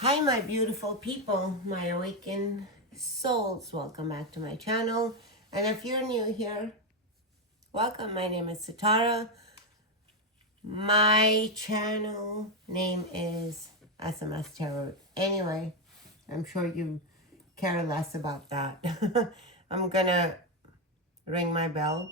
Hi, my beautiful people, my awakened souls. Welcome back to my channel. And if you're new here, welcome. My name is Sitara. My channel name is SMS Tarot. Anyway, I'm sure you care less about that. I'm gonna ring my bell.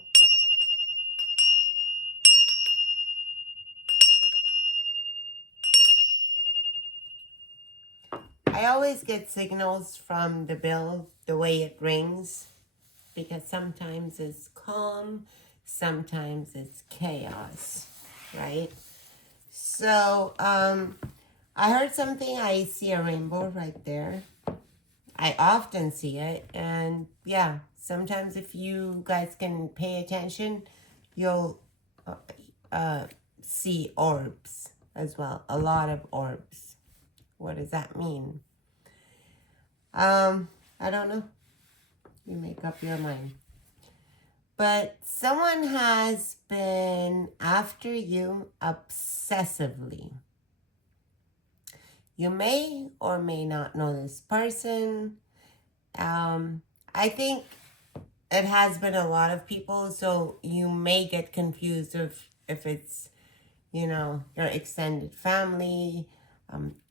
I always get signals from the bell, the way it rings, because sometimes it's calm, sometimes it's chaos, right? So, I heard something. I see a rainbow right there. I often see it. And yeah, sometimes if you guys can pay attention, you'll see orbs as well. A lot of orbs. What does that mean? I don't know. You make up your mind. But someone has been after you obsessively. You may or may not know this person. I think it has been a lot of people, so you may get confused if it's, your extended family,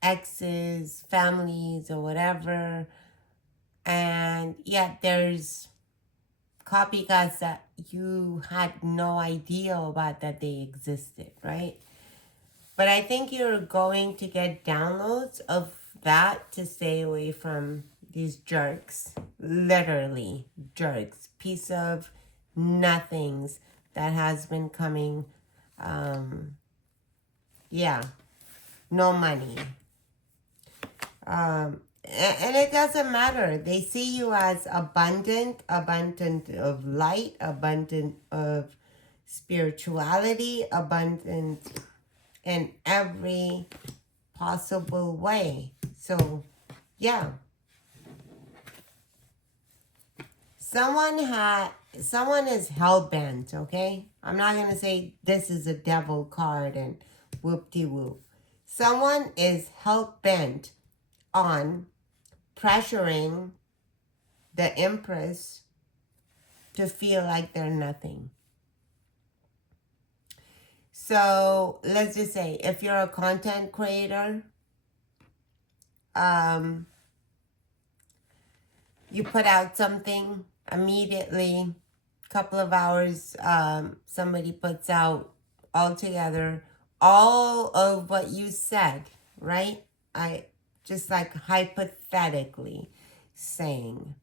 exes, families, or whatever. And yet there's copycats that you had no idea about that they existed, right? But I think you're going to get downloads of that to stay away from these jerks. Literally, jerks. Piece of nothings that has been coming. Yeah, no money. And it doesn't matter. They see you as abundant of light, abundant of spirituality, abundant in every possible way. So, yeah. Someone is hell-bent, okay? I'm not going to say this is a devil card and whoop-de-whoop. Someone is hell-bent on pressuring the Empress to feel like they're nothing. So let's just say if you're a content creator, you put out something immediately, couple of hours, somebody puts out all together all of what you said, right? I just like hypothetically saying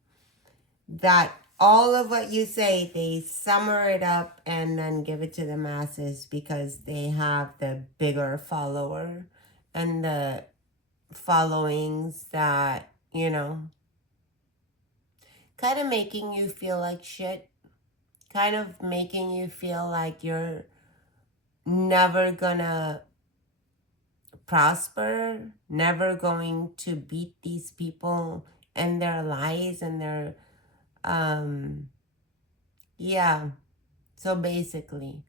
that all of what you say, they summer it up and then give it to the masses because they have the bigger follower and the followings that, kind of making you feel like shit, kind of making you feel like you're never gonna prosper, never going to beat these people and their lies and their, yeah. So basically,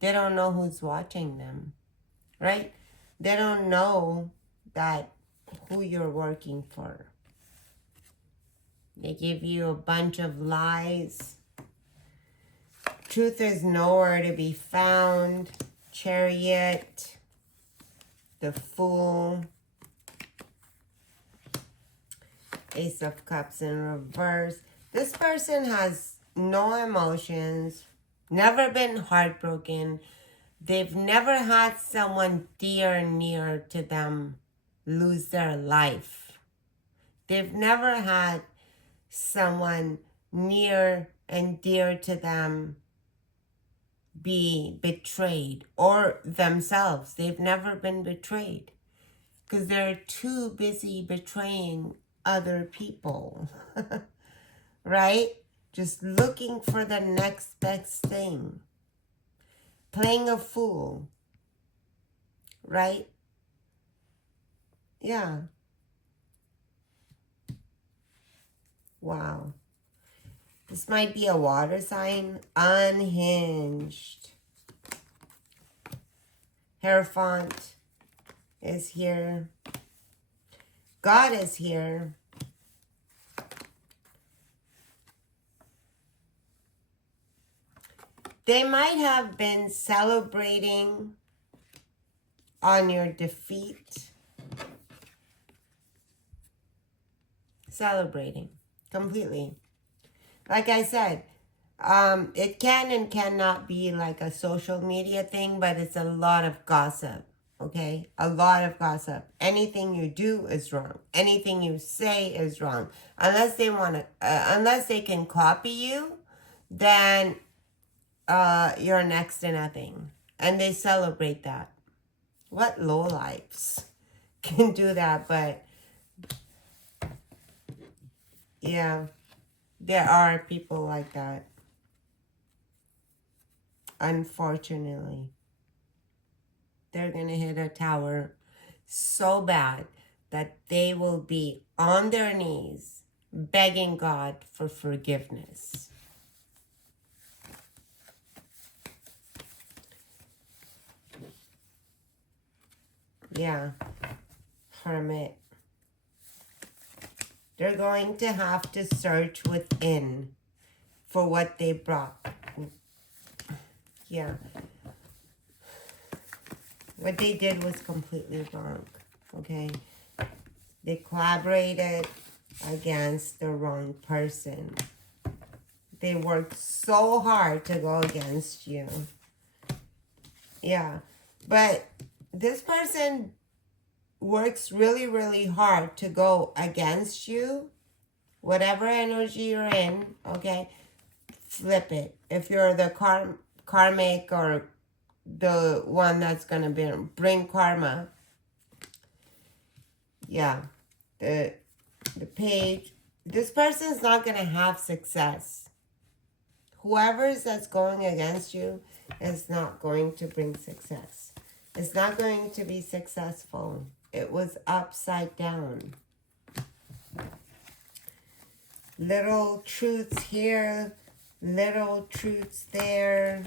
they don't know who's watching them, right? They don't know that who you're working for. They give you a bunch of lies. Truth is nowhere to be found. Chariot, the Fool, Ace of Cups in reverse. This person has no emotions, never been heartbroken. They've never had someone dear and near to them lose their life. They've never had someone near and dear to them be betrayed, or themselves. They've never been betrayed because they're too busy betraying other people, right? Just looking for the next best thing. Playing a fool, right? Yeah. Wow. This might be a water sign. Unhinged. Hierophant is here. God is here. They might have been celebrating on your defeat. Celebrating completely. Like I said, it can and cannot be like a social media thing, but it's a lot of gossip. Okay, a lot of gossip. Anything you do is wrong. Anything you say is wrong. Unless they want to, unless they can copy you, then you're next to nothing. And they celebrate that. What lowlifes can do that? But yeah, there are people like that. Unfortunately, they're going to hit a tower so bad that they will be on their knees begging God for forgiveness. Yeah, Hermit. They're going to have to search within for what they brought. Yeah. What they did was completely wrong. Okay? They collaborated against the wrong person. They worked so hard to go against you. Yeah. But this person works really, really hard to go against you. Whatever energy you're in, okay, flip it. If you're the karmic or the one that's going to bring karma, yeah, the page, this person's not going to have success. Whoever's that's going against you is not going to bring success. It's not going to be successful. It was upside down. Little truths here, little truths there.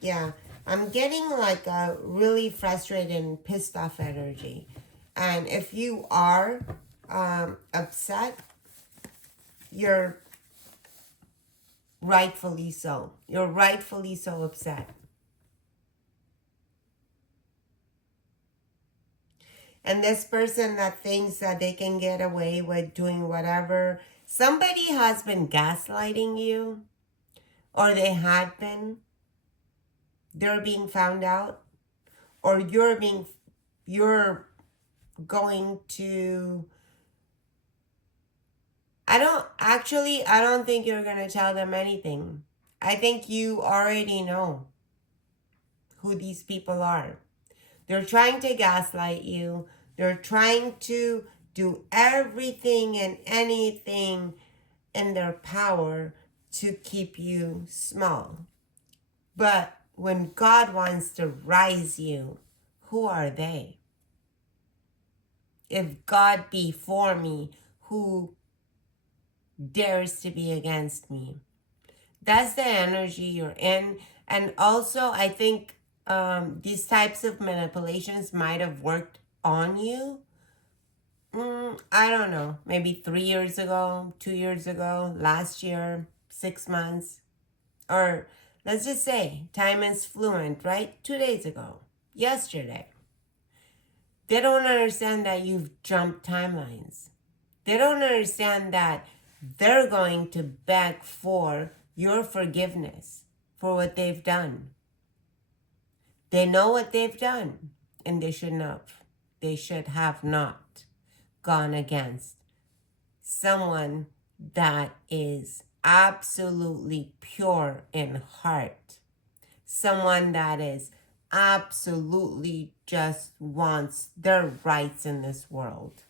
Yeah, I'm getting like a really frustrated and pissed off energy. And if you are upset, you're rightfully so. You're rightfully so upset. And this person that thinks that they can get away with doing whatever, somebody has been gaslighting you, or they had been. They're being found out, or you're going to, I don't think you're going to tell them anything. I think you already know who these people are. They're trying to gaslight you. They're trying to do everything and anything in their power to keep you small. But when God wants to rise you, who are they? If God be for me, who dares to be against me? That's the energy you're in. And also, I think these types of manipulations might have worked on you. I don't know, maybe 3 years ago, 2 years ago, last year, 6 months, or let's just say time is fluent, right? 2 days ago, yesterday. They don't understand that you've jumped timelines. They don't understand that they're going to beg for your forgiveness for what they've done. They know what they've done, and they should have not gone against someone that is absolutely pure in heart. Someone that is absolutely just wants their rights in this world.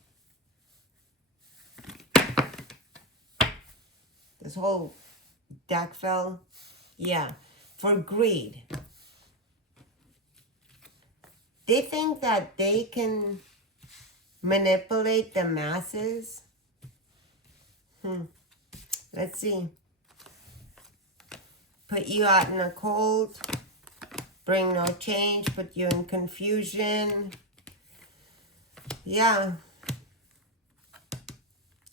This whole deck fell, yeah, for greed. They think that they can manipulate the masses. Let's see. Put you out in the cold. bring no change, put you in confusion. Yeah.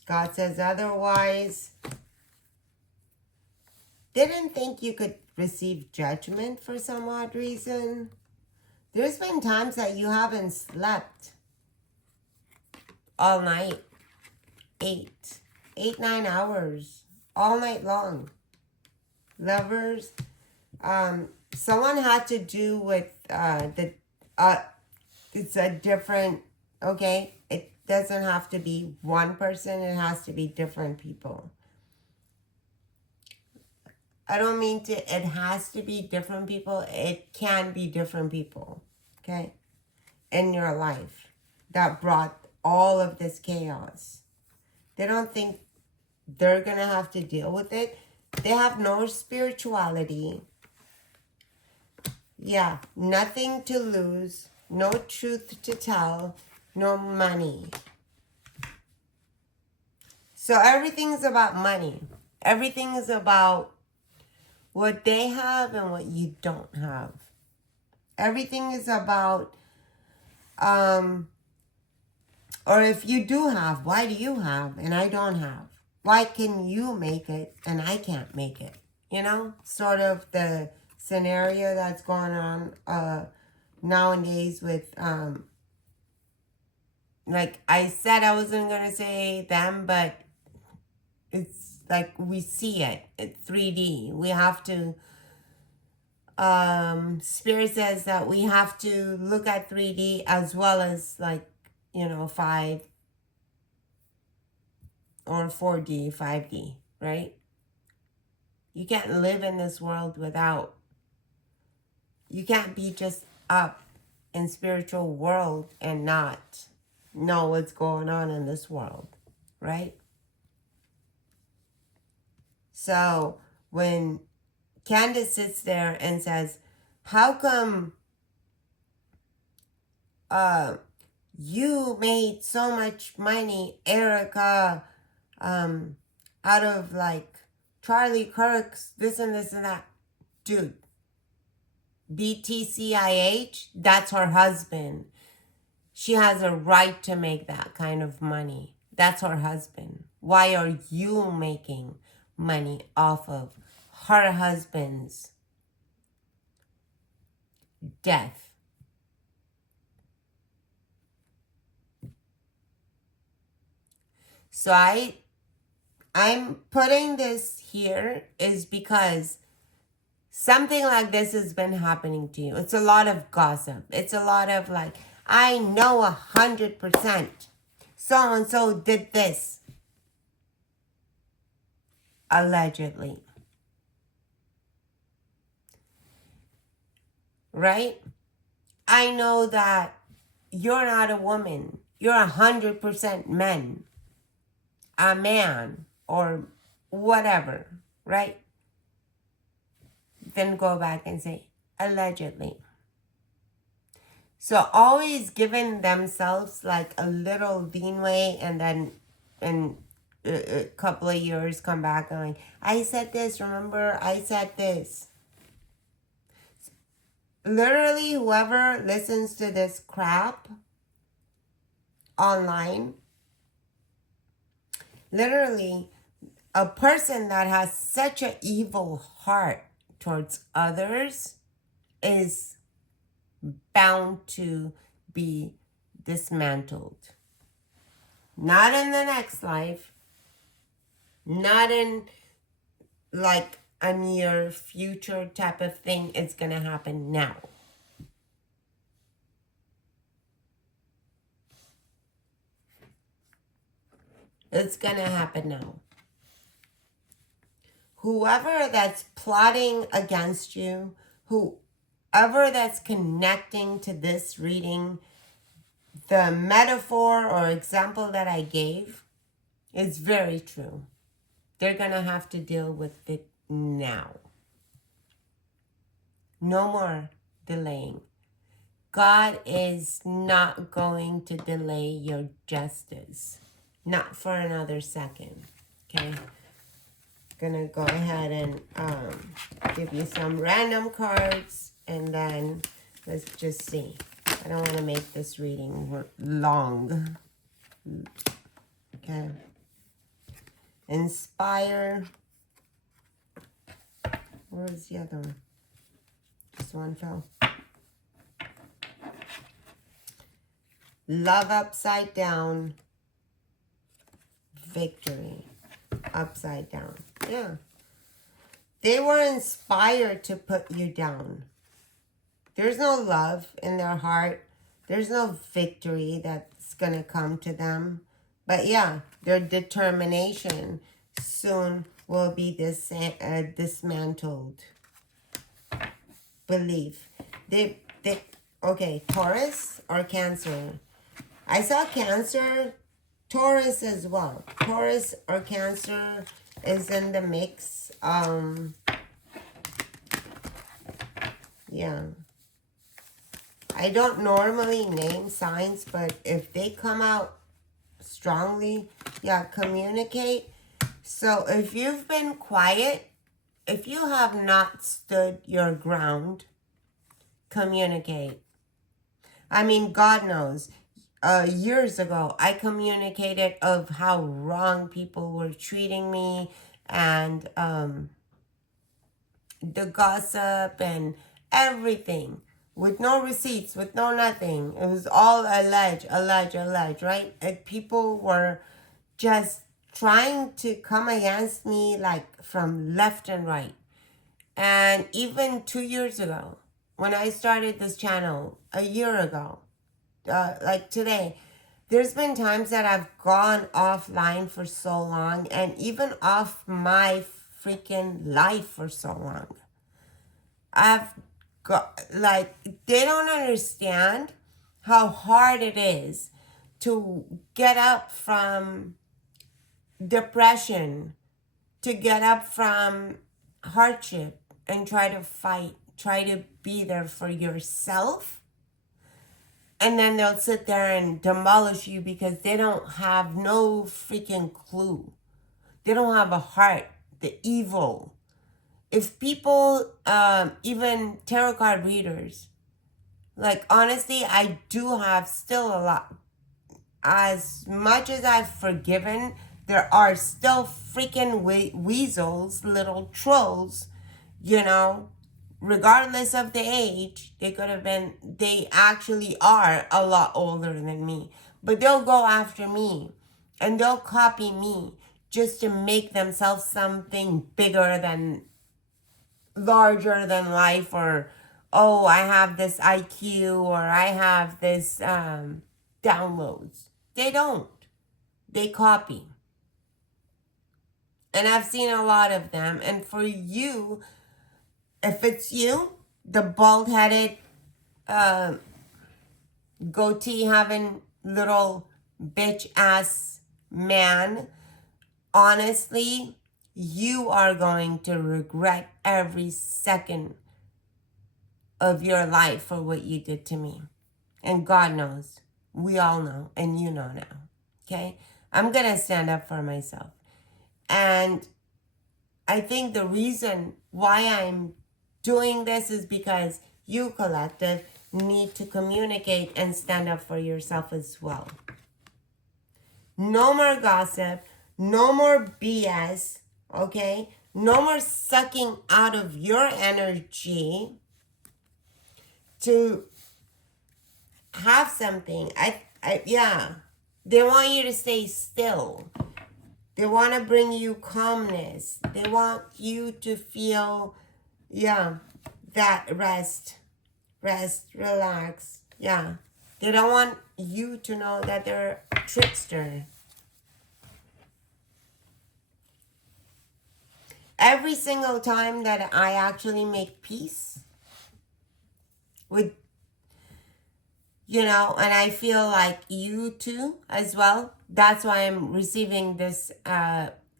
God says otherwise. Didn't think you could receive judgment for some odd reason. There's been times that you haven't slept all night. 9 hours. All night long. Lovers. Someone had to do with it's a different, okay? It doesn't have to be one person. It has to be different people. I don't mean to, it has to be different people. It can be different people, okay, in your life that brought all of this chaos. They don't think they're going to have to deal with it. They have no spirituality. Yeah, nothing to lose, no truth to tell, no money. So everything's about money. Everything is about what they have and what you don't have. Everything is about, or if you do have, why do you have and I don't have? Why can you make it and I can't make it? You know, sort of the scenario that's going on nowadays with, like I said, I wasn't going to say them, but it's like we see it. It's 3D. We have to, Spirit says that we have to look at 3D as well as like, you know, 5 or 4D, 5D, right? You can't live in this world without, you can't be just up in spiritual world and not know what's going on in this world, right? So when Candace sits there and says, how come you made so much money, Erica, out of like Charlie Kirk's this and this and that? Dude, BTCIH, that's her husband. She has a right to make that kind of money. That's her husband. Why are you making money off of her husband's death? So I'm putting this here is because something like this has been happening to you. It's a lot of gossip. It's a lot of like, I know 100%. So-and-so did this. Allegedly. Right? I know that you're not a woman. You're 100% men. A man or whatever, right? Then go back and say, allegedly. So always giving themselves like a little leeway and then in a couple of years come back and like, I said this, remember? I said this. Literally, whoever listens to this crap online, literally, a person that has such an evil heart towards others is bound to be dismantled. Not in the next life. Not in like a near future type of thing. It's going to happen now. It's going to happen now. Whoever that's plotting against you, whoever that's connecting to this reading, the metaphor or example that I gave is very true. They're going to have to deal with it now. No more delaying. God is not going to delay your justice. Not for another second. Okay? Gonna go ahead and give you some random cards and then let's just see. I don't want to make this reading long. Okay. Inspire. Where's the other one? This one fell. Love upside down. Victory upside down. Yeah. They were inspired to put you down. There's no love in their heart. There's no victory that's going to come to them. But yeah, their determination soon will be dismantled. Belief. Okay, Taurus or Cancer? I saw Cancer, Taurus as well. Taurus or Cancer is in the mix. Yeah. I don't normally name signs, but if they come out strongly, yeah, communicate. So if you've been quiet, if you have not stood your ground, communicate. I mean, God knows. Years ago, I communicated of how wrong people were treating me and the gossip and everything with no receipts, with no nothing. It was all alleged, right? And people were just trying to come against me like from left and right. And even 2 years ago, when I started this channel, a year ago, like today, there's been times that I've gone offline for so long and even off my freaking life for so long. I've got, like, they don't understand how hard it is to get up from depression, to get up from hardship and try to fight, try to be there for yourself. And then they'll sit there and demolish you because they don't have no freaking clue. They don't have a heart, the evil. If people, even tarot card readers, like honestly, I do have still a lot. As much as I've forgiven, there are still freaking weasels, little trolls, you know, regardless of the age. They could have been, they actually are a lot older than me. But they'll go after me and they'll copy me just to make themselves something bigger than, larger than life, or, oh, I have this IQ, or I have this downloads. They don't. They copy. And I've seen a lot of them. And for you, if it's you, the bald-headed, goatee having little bitch-ass man, honestly, you are going to regret every second of your life for what you did to me. And God knows. We all know. And you know now. Okay? I'm going to stand up for myself. And I think the reason why I'm doing this is because you, collective, need to communicate and stand up for yourself as well. No more gossip. No more BS. Okay? No more sucking out of your energy to have something. Yeah. They want you to stay still. They want to bring you calmness. They want you to feel, yeah, that rest, relax. Yeah. They don't want you to know that they're a trickster. Every single time that I actually make peace with, you know, and I feel like you too as well, that's why I'm receiving this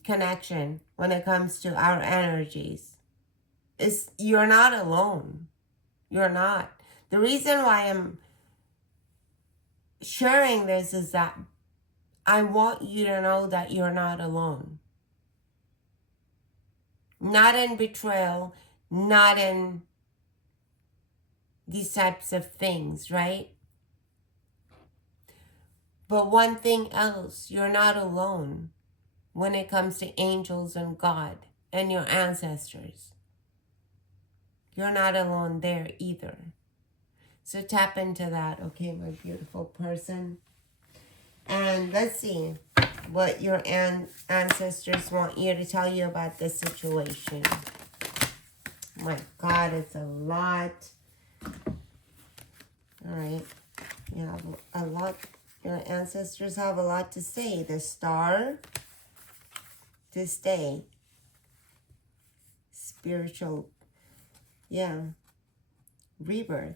connection when it comes to our energies. You're not alone. You're not. The reason why I'm sharing this is that I want you to know that you're not alone. Not in betrayal, not in these types of things, right? But one thing else, you're not alone when it comes to angels and God and your ancestors. You're not alone there either. So tap into that, okay, my beautiful person. And let's see what your ancestors want you to tell you about this situation. My God, it's a lot. All right. You have a lot. Your ancestors have a lot to say. The star, to stay. Spiritual, yeah. Rebirth.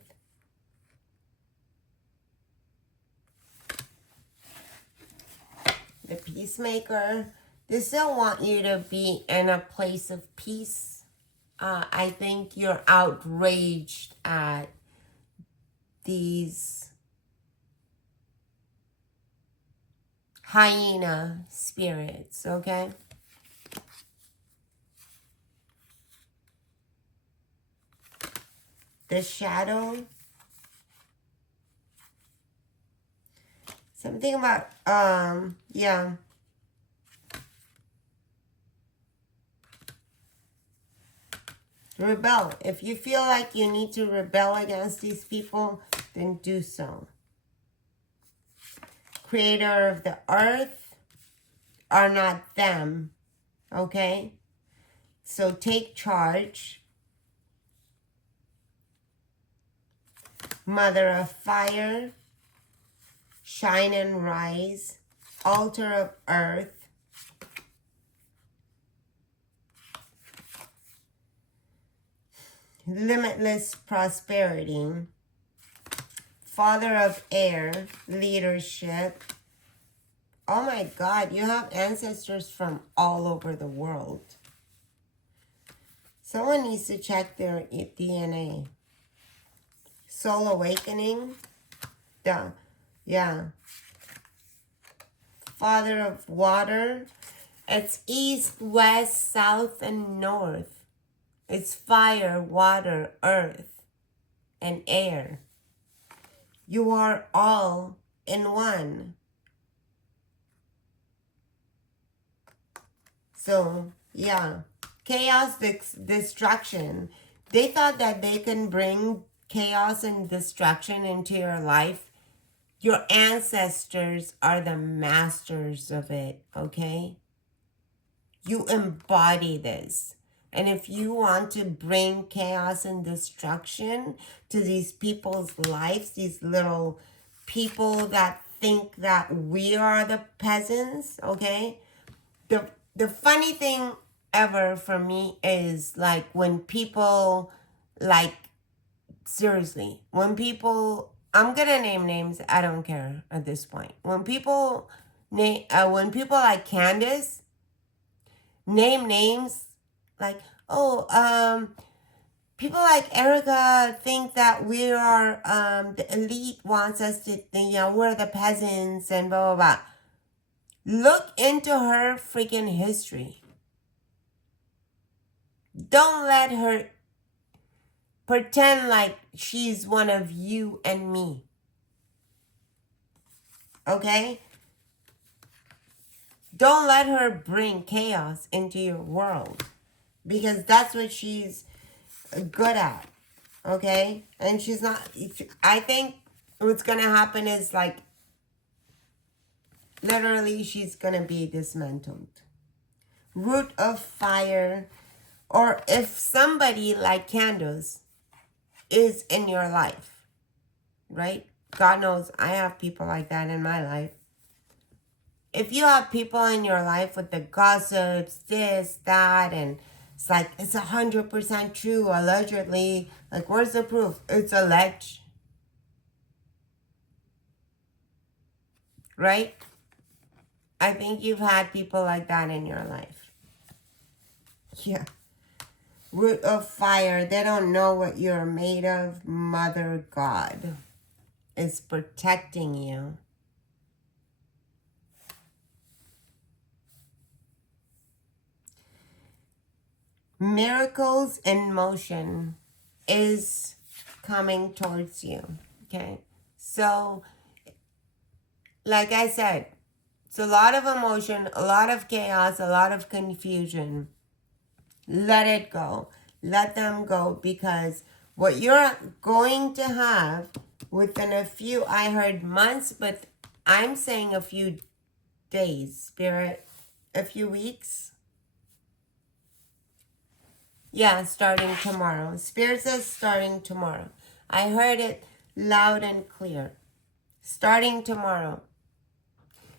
The peacemaker. They still want you to be in a place of peace. I think you're outraged at these hyena spirits, okay? The shadow. Something about, yeah. Rebel. If you feel like you need to rebel against these people, then do so. Creator of the earth are not them, okay? So take charge. Mother of fire, shine and rise, altar of earth, limitless prosperity, father of air, leadership. Oh my God, you have ancestors from all over the world. Someone needs to check their DNA. Soul awakening. Yeah. Father of water. It's east, west, south, and north. It's fire, water, earth, and air. You are all in one. So, yeah. Chaos, destruction. They thought that they can bring chaos and destruction into your life. Your ancestors are the masters of it, okay? You embody this. And if you want to bring chaos and destruction to these people's lives, these little people that think that we are the peasants, okay? The funny thing ever for me is like when people, like, seriously, when people, I'm gonna name names, I don't care at this point. When people like Candace name names, like, oh, people like Erica think that we are, the elite wants us to, we're the peasants and blah, blah, blah. Look into her freaking history. Don't let her pretend like she's one of you and me. Okay? Don't let her bring chaos into your world. Because that's what she's good at. Okay? And she's not... I think what's going to happen is like... Literally, she's going to be dismantled. Root of fire. Or if somebody like Candace is in your life, right? God knows I have people like that in my life. If you have people in your life with the gossips, this, that, and it's like, it's 100% true, allegedly. Like, where's the proof? It's alleged. Right? I think you've had people like that in your life. Yeah. Root of fire. They don't know what you're made of. Mother God is protecting you. Miracles in motion is coming towards you. Okay? So, like I said, it's a lot of emotion, a lot of chaos, a lot of confusion. Let it go. Let them go, because what you're going to have within a few, I heard months, but I'm saying a few days, Spirit, a few weeks. Yeah, starting tomorrow. Spirit says starting tomorrow. I heard it loud and clear. Starting tomorrow.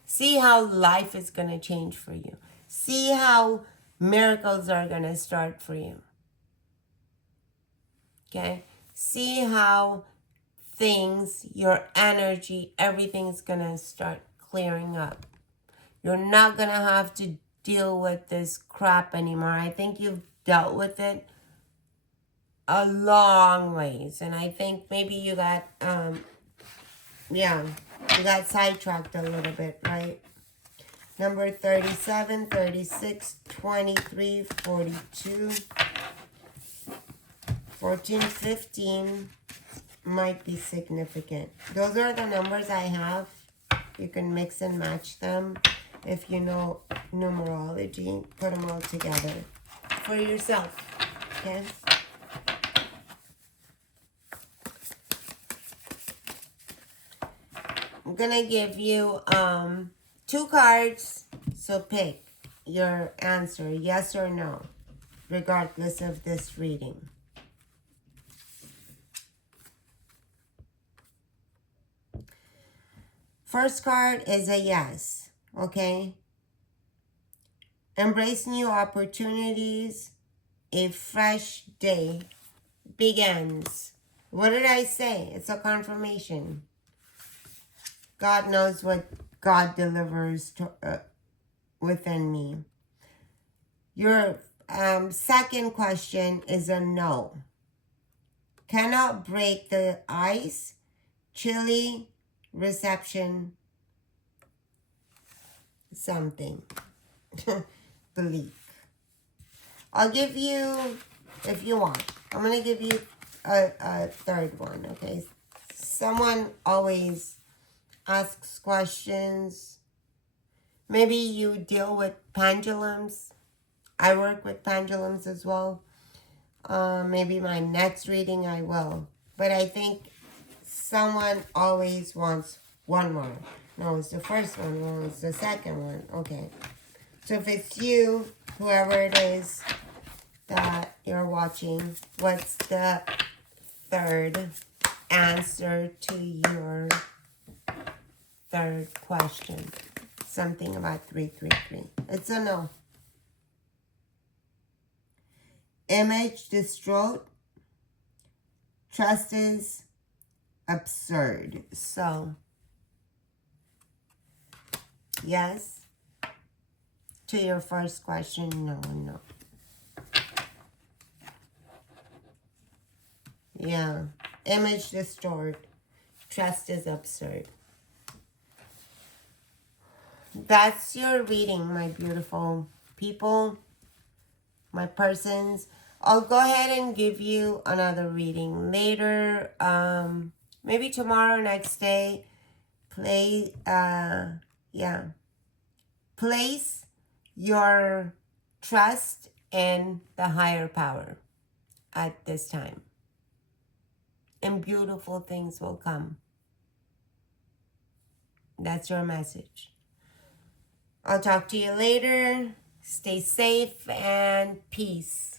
See how life is going to change for you. See how miracles are going to start for you. Okay? See how things, your energy, everything's going to start clearing up. You're not going to have to deal with this crap anymore. I think you've dealt with it a long ways. And I think maybe you got, you got sidetracked a little bit, right? Number 37, 36, 23, 42, 14, 15 might be significant. Those are the numbers I have. You can mix and match them. If you know numerology, put them all together for yourself, okay? I'm gonna give you 2 cards, so pick your answer, yes or no, regardless of this reading. First card is a yes, okay? Embrace new opportunities. A fresh day begins. What did I say? It's a confirmation. God knows what God delivers to, within me. Your second question is a no. Cannot break the ice. Chilly reception. Something. Bleak. I'll give you, if you want, I'm going to give you a third one, okay? Someone always asks questions. Maybe you deal with pendulums. I work with pendulums as well. Maybe my next reading I will. But I think someone always wants one more. No, it's the first one. No, it's the second one. Okay. So if it's you, whoever it is that you're watching, what's the third answer to your third question? Something about 333. It's a no. Image destroyed. Trust is absurd. So, yes. To your first question, no, no. Yeah. Image distorted. Trust is absurd. That's your reading, my beautiful people, my persons. I'll go ahead and give you another reading later. Maybe tomorrow, next day. Place your trust in the higher power at this time. And beautiful things will come. That's your message. I'll talk to you later. Stay safe and peace.